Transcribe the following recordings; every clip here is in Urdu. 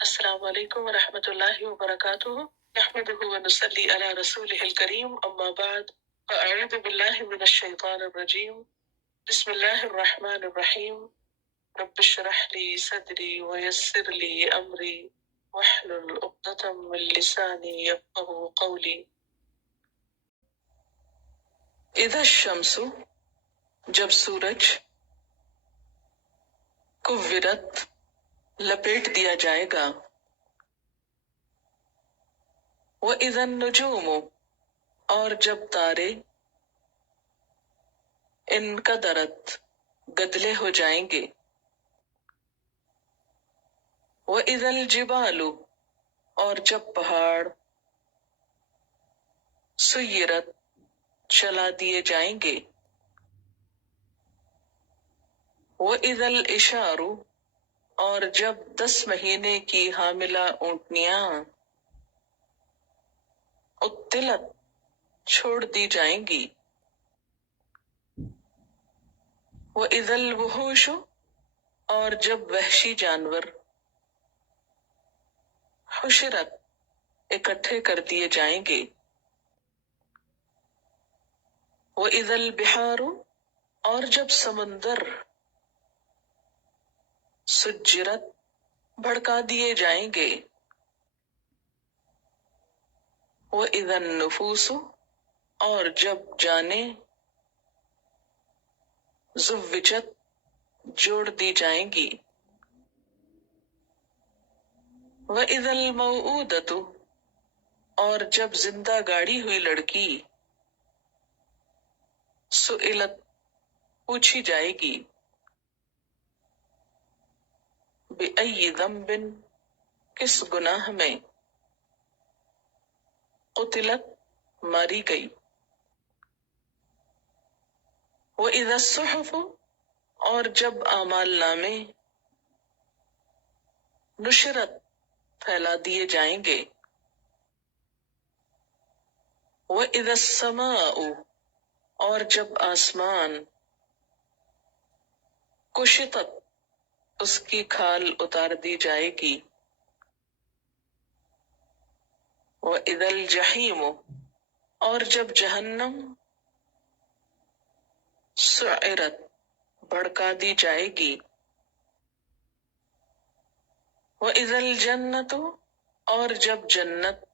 السلام علیکم ورحمۃ اللہ وبرکاتہ نحمده ونصلی علی رسوله الکریم اما بعد فاعوذ باللہ من الشیطان الرجیم بسم اللہ الرحمن الرحیم رب اشرح لی صدری ویسر لی امری واحلل عقدۃ من لسانی یفقهوا قولی اذا الشمس جب سورج کورت لپیٹ دیا جائے گا وَإِذَا النُّجُومُ اور جب تارے انقدرت گدلے ہو جائیں گے وَإِذَا الْجِبَالُ اور جب پہاڑ سُيِّرَت چلا دیے جائیں گے وَإِذَا الْإِشَارُ اور جب 10 مہینے کی حاملہ اونٹنیاں اُطِّلت چھوڑ دی جائیں گی وَإِذَا الْوُحُوشُ اور جب وحشی جانور حشرت اکٹھے کر دیے جائیں گے وَإِذَا الْبِحَارُ اور جب سمندر سجرت بھڑکا دیے جائیں گے وَإِذَا النُّفُوسُ اور جب جانیں زُوِّجَت جوڑ دی جائیں گی وَإِذَا الْمَوْءُودَةُ اور جب زندہ گاڑی ہوئی لڑکی سئلت پوچھی جائے گی بِأَيِّ ذَنبٍ کس گناہ میں قتلت ماری گئی وَإِذَا الصُّحُفُ اور جب اعمال نامے نشرت پھیلا دیے جائیں گے وَإِذَا السَّمَاءُ اور جب آسمان کشطت اس کی کھال اتار دی جائے گی وَإِذَا الْجَحِيمُ اور جب جہنم سعرت بھڑکا دی جائے گی وَإِذَا الْجَنَّةُ اور جب جنت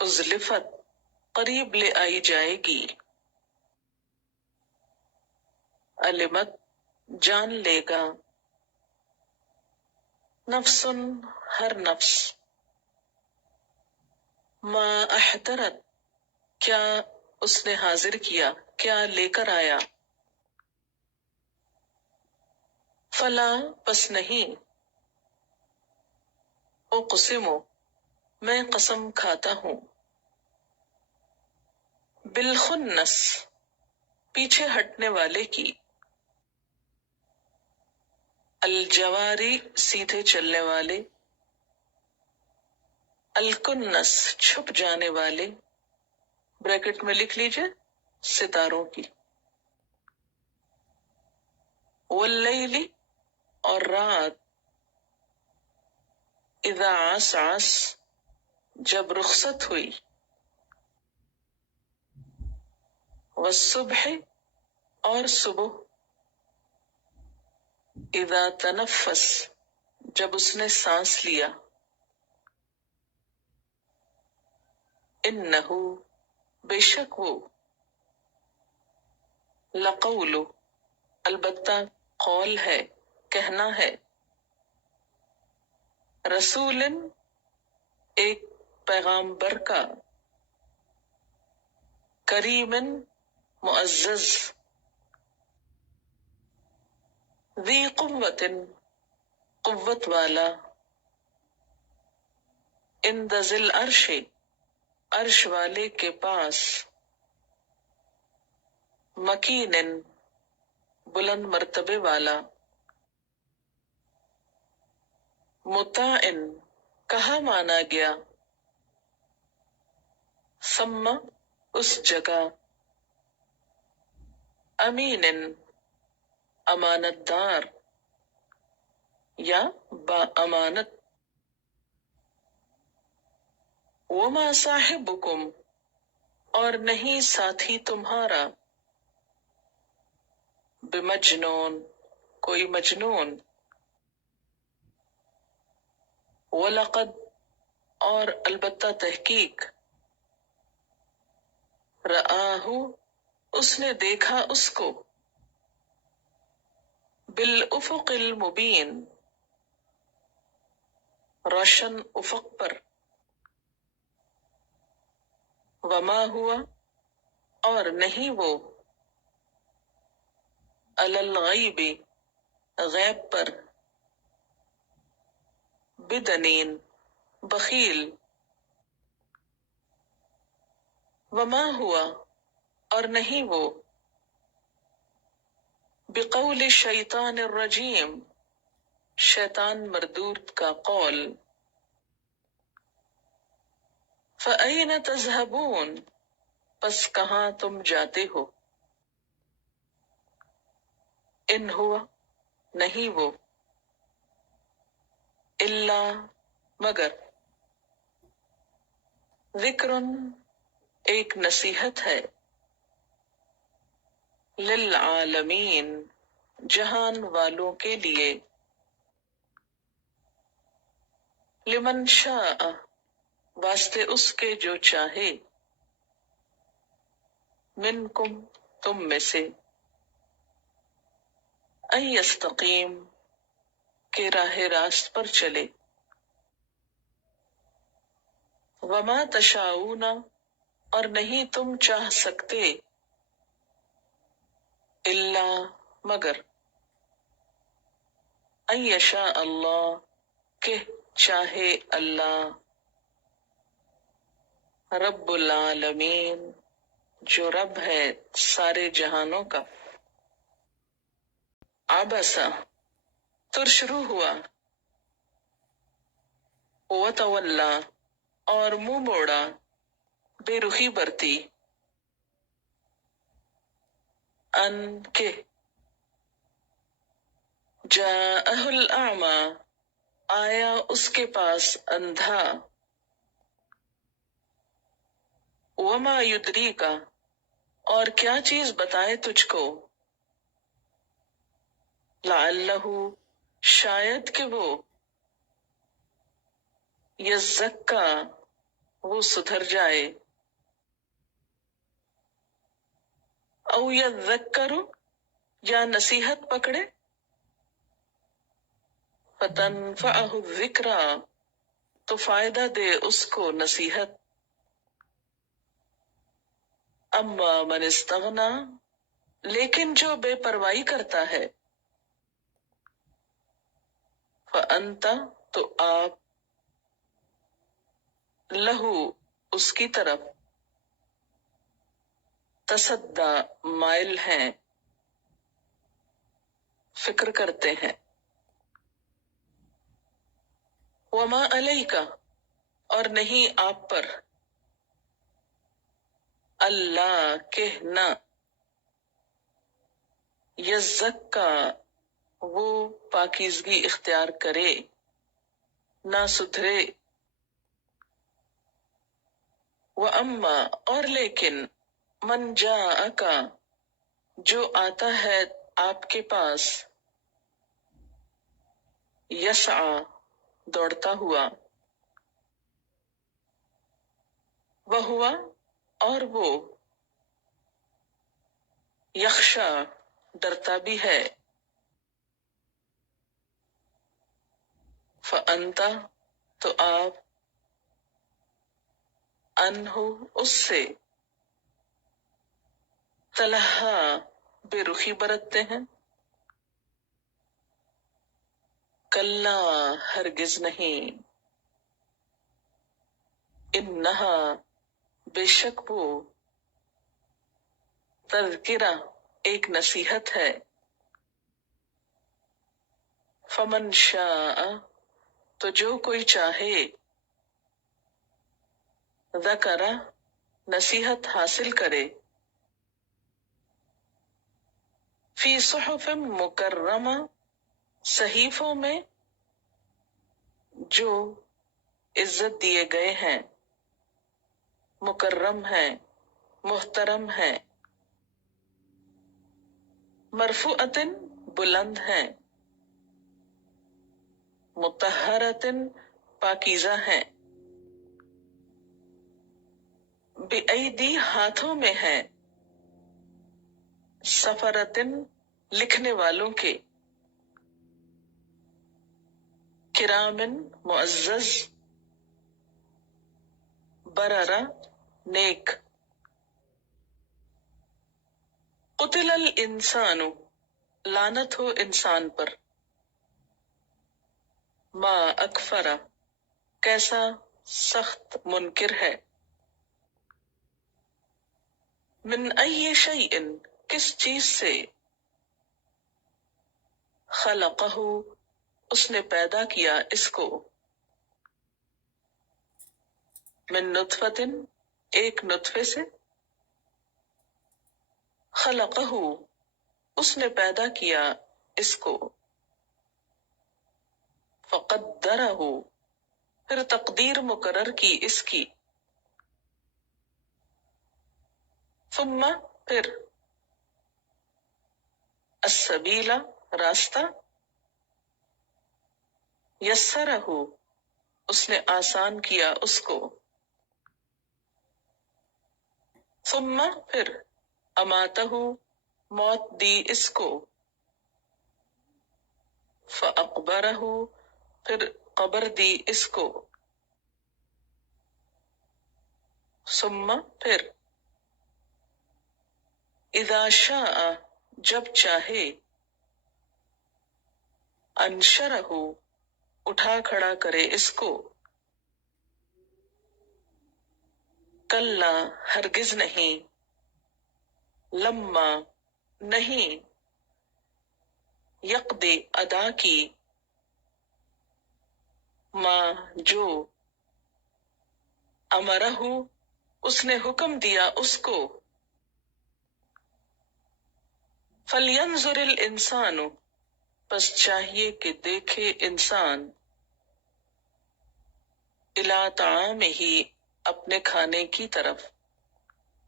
ازلفت قریب لے آئی جائے گی علمت جان لے گا نفس ہر نفس ما احضرت کیا اس نے حاضر کیا کیا لے کر آیا فلا پس نہیں اقسم میں قسم کھاتا ہوں بالخنس پیچھے ہٹنے والے کی الجواری سیدھے چلنے والے الکنس چھپ جانے والے بریکٹ میں لکھ لیجئے ستاروں کی واللیل اور رات اذا عسعس جب رخصت ہوئی والصبح اور صبح اذا تنفس جب اس نے سانس لیا انہو بے شک وہ لقول البتہ قول ہے کہنا ہے رسول ایک پیغامبر کا کریم معزز ذی قوت قوت والا عند ذی العرش عرش والے کے پاس مکین بلند مرتبے والا مطاع کہا مانا گیا ثم اس جگہ امین امانت دار یا با امانت. وما صاحبکم، اور نہیں ساتھی تمہارا، بمجنون، کوئی مجنون، وَلَقَدْ، اور البتہ تحقیق، رآہ، اس نے دیکھا اس کو، بالافق المبین، روشن افق پر، وما ہوا، اور نہیں وہ، علی الغیب، غیب پر، بدنین، بخیل، وما ہوا، اور نہیں وہ، بقول الشیطان الرجیم، شیطان مردود کا قول، فَأَيْنَ تَذْهَبُونَ، پس کہاں تم جاتے ہو، ان ہوا، نہیں وہ، الا، مگر، ذکر، ایک نصیحت ہے، للعالمین، جہان والوں کے لیے، لمن شاء، واسطے اس کے جو چاہے، منکم، تم میں سے، ان یستقیم، کہ راہ راست پر چلے، وما تشاؤون، اور نہیں تم چاہ سکتے، الا، مگر، ان یشاء اللہ، کہ چاہے اللہ، رب العالمین، جو رب ہے سارے جہانوں کا، عبسا، تر شروع ہوا، وتولا، اور منہ موڑا، بے رخی برتی، ان کے، جاءہ الاعمی، آیا اس کے پاس اندھا، وما یدریک، اور کیا چیز بتائے تجھ کو، لعلہ، شاید کہ وہ، یزکا، وہ سدھر جائے، او یذکر، یا نصیحت پکڑے، فتنفعہ الذکریٰ، تو فائدہ دے اس کو نصیحت، اما من استغنا، لیکن جو بے پرواہی کرتا ہے، فانت، تو آپ، لہو، اس کی طرف، تصدی، مائل ہیں، فکر کرتے ہیں، وما علیک، اور نہیں آپ پر، اللہ، کہ نہ، یزکا، وہ پاکیزگی اختیار کرے، نہ سدھرے، واما، اور لیکن، من جاءک، جو آتا ہے آپ کے پاس، یسعی، دوڑتا ہوا، وہوا، اور وہ، یخشا، ڈرتا بھی ہے، فانت، تو آپ، انہو، اس سے، تلہا، بے رخی برتتے ہیں، کلا، ہرگز نہیں، انہا، بے شک وہ، تذکرہ، ایک نصیحت ہے، فمن شاء، تو جو کوئی چاہے، ذکر، نصیحت حاصل کرے، فی صحف مکرمہ، صحیفوں میں جو عزت دیے گئے ہیں، مکرم ہیں، محترم ہیں، مرفوعتن بلند ہیں، مطہرتن پاکیزہ ہیں، بِأَیْدِی ہاتھوں میں ہیں، سفرتن لکھنے والوں کے، کرامن معزز، بررہ نیک۔ قتل الانسان لعنت ہو انسان پر، ما اکفرا کیسا سخت منکر ہے، من ای شیء کس چیز سے، خلقہ اس نے پیدا کیا اس کو، من نطفۃ ایک نطفے سے، خلقہ اس نے پیدا کیا اس کو، فقدرہ پھر تقدیر مقرر کی اس کی، ثم پھر، السبیل راستہ، یسرہ اس نے آسان کیا اس کو، ثم پھر، اماتہ موت دی اس کو، فاقبرہ پھر قبر دی اس کو، ثم پھر، اذا شاء جب چاہے، انشرہ اٹھا کھڑا کرے اس کو، کلا ہرگز نہیں، لما نہیں، یقضی ادا کی، ما جو، امرہ اس نے حکم دیا اس کو، فلینظر الانسان پس چاہیے کہ دیکھے انسان، الی طعامہ اپنے کھانے کی طرف،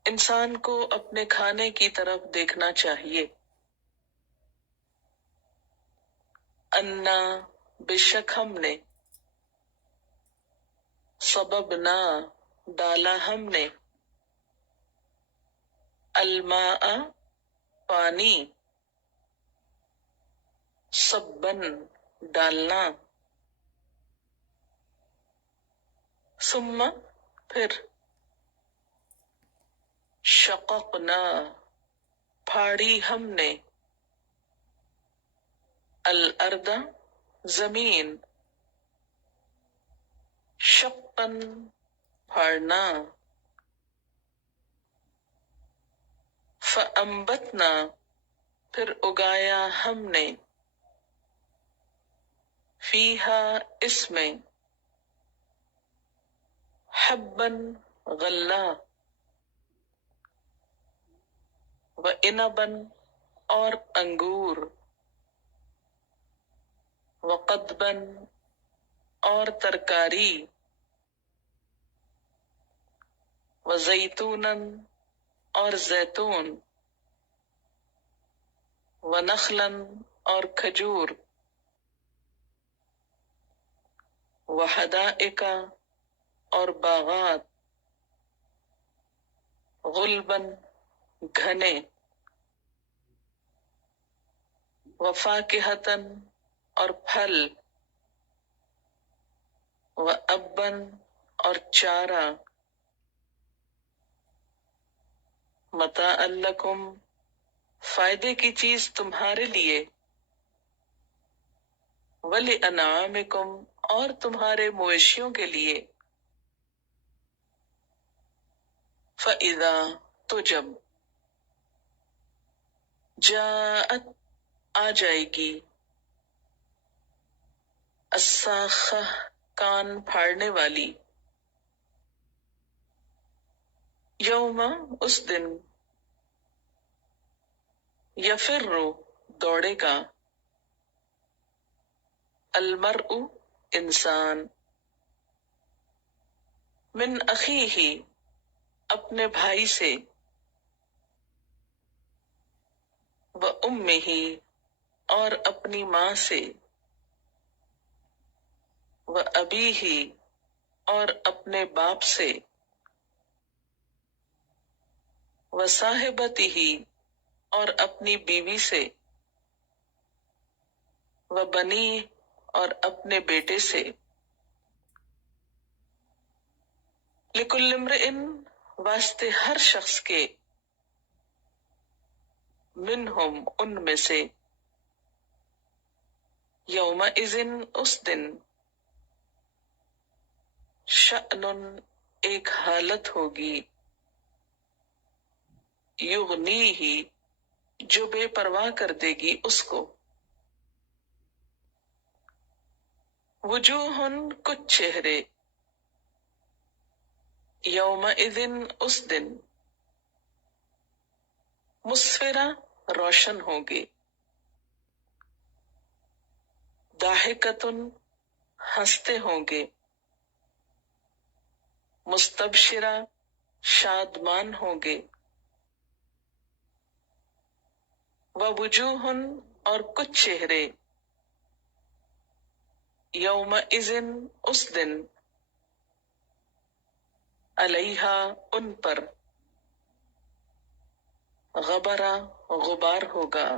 انسان کو اپنے کھانے کی طرف دیکھنا چاہیے، انا بے شک ہم نے، سببنا ڈالا ہم نے، الماء پانی، سبن ڈالنا، ثم پھر، شققنا پھاڑی ہم نے، الارض زمین، شقاً پھاڑنا، فانبتنا پھر اگایا ہم نے، فیہا اس میں، حباً غلہ، وعنباً اور انگور، وقضباً اور ترکاری، وزیتوناً اور زیتون، ونخلاً اور کھجور، وحدائق اور باغات، غلباً گھنے، وفاکہتاً اور پھل، واباً اور چارہ، متاعا لکم فائدے کی چیز تمہارے لیے، ولانعامکم اور تمہارے مویشیوں کے لیے، فَإِذَا تو جب، جاءت آ جائے گی، الصاخہ کان پھاڑنے والی، یوم اس دن، یفر دوڑے گا، المرء انسان، من اخیہ اپنے بھائی سے، و امہ اور اپنی ماں سے، و ابیہ اور اپنے باپ سے، و صاحبتہ اور اپنی بیوی سے، و بنی اور اپنے بیٹے سے، لکل امرئ واسطے ہر شخص کے، منہم ان میں سے، یومئذ اس دن، شأن ایک حالت ہوگی، یغنیہ جو بے پرواہ کر دے گی اس کو، وجوہ کچھ چہرے، یومئذ اس دن، مسفرہ روشن ہوں گے، ضاحکۃ ہنستے ہوں گے، مستبشرہ شادمان ہوں گے، ووجوہ اور کچھ چہرے، یومئذ اس دن، علیہا ان پر، غبرہ غبار ہوگا،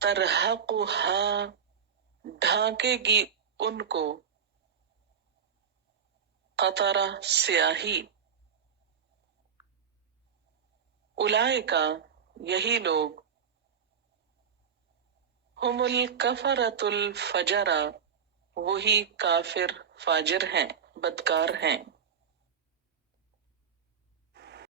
ترہقہا ڈھانکے گی ان کو، قطرہ سیاہی، اولئک یہی لوگ، ہم الکفرۃ الفجرہ وہی کافر فاجر ہیں، بدکار ہیں،